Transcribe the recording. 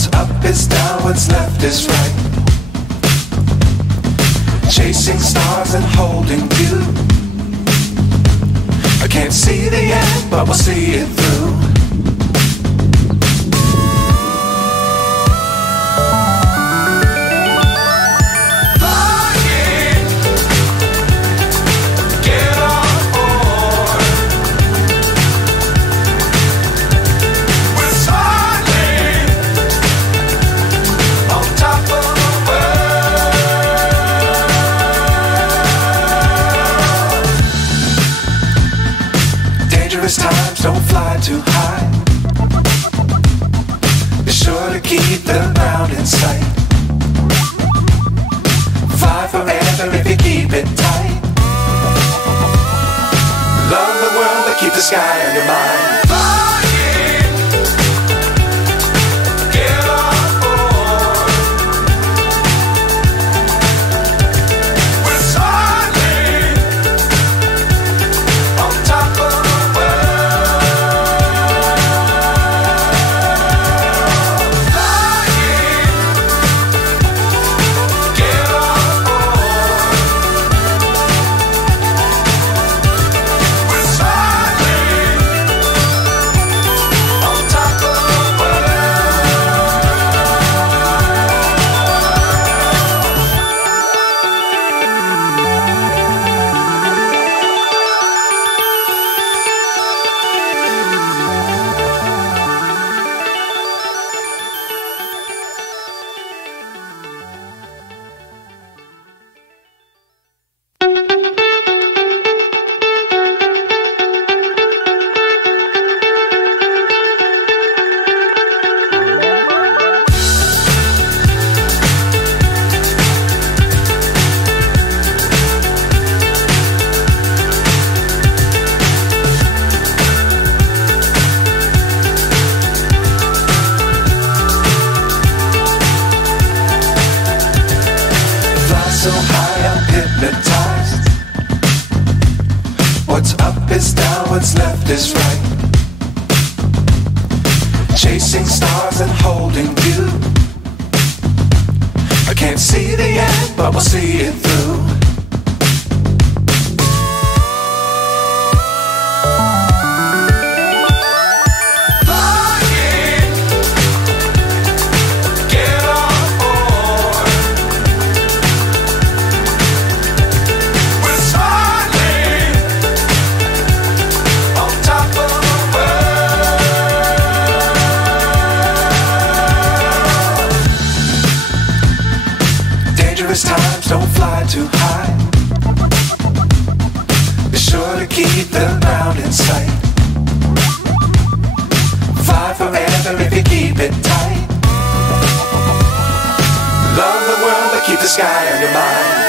What's up is down, what's left is right. Chasing stars and holding you. I can't see the end, but we'll see it through. Times don't fly too high. Be sure to keep the ground in sight. Fly forever if you keep it tight. Love the world but keep the sky on your mind. So high I'm hypnotized. What's up is down, what's left is right. Chasing stars and holding you. I can't see the end, but we'll see it through. Times don't fly too high. Be sure to keep the ground in sight. Fly forever if you keep it tight. Love the world but keep the sky on your mind.